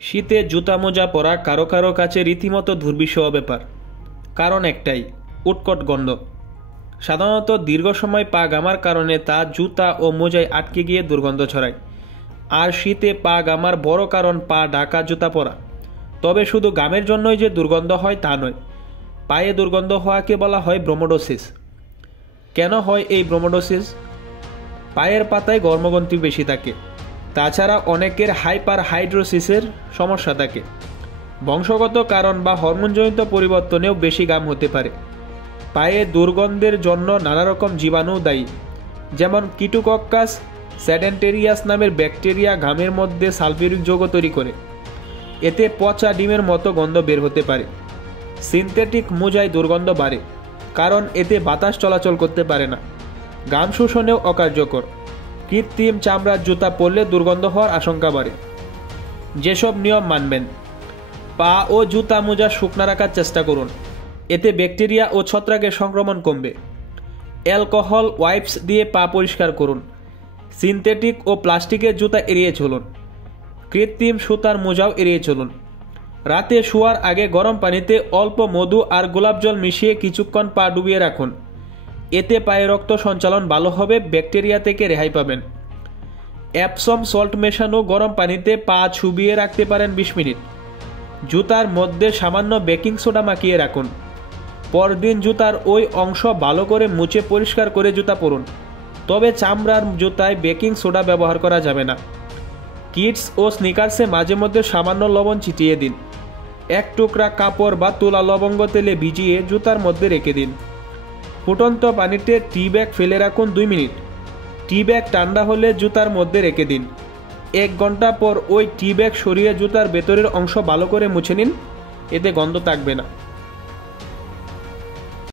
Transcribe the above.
শীতে জুতা মোজা পরা কারো কারো কাছে রীতিমতো দুর্বিষহ ব্যাপার। কারণ একটাই, উৎকট গন্ধ। সাধারণত দীর্ঘ সময় পা গামার কারণে তা জুতা ও মোজায় আটকে গিয়ে দুর্গন্ধ ছড়ায়। আর শীতে পা গামার বড় কারণ পা ঢাকা জুতা পরা। তবে শুধু গামের জন্যই যে দুর্গন্ধ হয় তা নয়। পায়ে দুর্গন্ধ হওয়াকে বলা হয় ব্রোমোডোসিস। কেন হয় এই ব্রোমোডোসিস? পায়ের পাতায় গর্মগ্রন্থি বেশি থাকে। তাছাড়া অনেকের হাইপার হাইড্রোসিসের সমস্যা থাকে। বংশগত কারণ বা হরমোনজনিত পরিবর্তনেও বেশি গাম হতে পারে। পায়ে দুর্গন্ধের জন্য নানা রকম জীবাণু দায়ী, যেমন কিটোকক্কাস সেডেন্টেরিয়াস নামের ব্যাকটেরিয়া ঘামের মধ্যে সালফিউরিক যৌগ তৈরি করে। এতে পচা ডিমের মতো গন্ধ বের হতে পারে। সিনথেটিক মোজায় দুর্গন্ধ বাড়ে, কারণ এতে বাতাস চলাচল করতে পারে না। গাম শোষণেও অকার্যকর। কৃত্রিম চামড়ার জুতা পরলে দুর্গন্ধ হওয়ার আশঙ্কা বাড়ে। যেসব নিয়ম মানবেন: পা ও জুতা মোজা শুকনা রাখার চেষ্টা করুন, এতে ব্যাকটেরিয়া ও ছত্রাকের সংক্রমণ কমবে। অ্যালকোহল ওয়াইপস দিয়ে পা পরিষ্কার করুন। সিনথেটিক ও প্লাস্টিকের জুতা এড়িয়ে চলুন। কৃত্রিম সুতার মোজাও এড়িয়ে চলুন। রাতে শোয়ার আগে গরম পানিতে অল্প মধু আর গোলাপ জল মিশিয়ে কিছুক্ষণ পা ডুবিয়ে রাখুন। এতে পায়ে রক্ত সঞ্চালন ভালো হবে, ব্যাকটেরিয়া থেকে রেহাই পাবেন। অ্যাপসম সল্ট মেশানো গরম পানিতে পা চুবিয়ে রাখতে পারেন 20 মিনিট। জুতার মধ্যে সামান্য বেকিং সোডা মাখিয়ে রাখুন। পরদিন জুতার ওই অংশ ভালো করে মুছে পরিষ্কার করে জুতা পরুন। তবে চামড়ার জুতায় বেকিং সোডা ব্যবহার করা যাবে না। কিডস ও স্নিকার্সে মাঝে মধ্যে সামান্য লবণ ছিটিয়ে দিন। এক টুকরা কাপড় বা তুলা লবঙ্গ তেলে ভিজিয়ে জুতার মধ্যে রেখে দিন। ফুটন্ত পানিতে টি ব্যাগ ফেলে রাখুন 2 মিনিট। টি ব্যাগ ঠান্ডা হলে জুতার মধ্যে রেখে দিন। 1 ঘন্টা পর ওই টি ব্যাগ সরিয়ে জুতার ভেতরের অংশ ভালো করে মুছে নিন, এতে গন্ধ থাকবে না।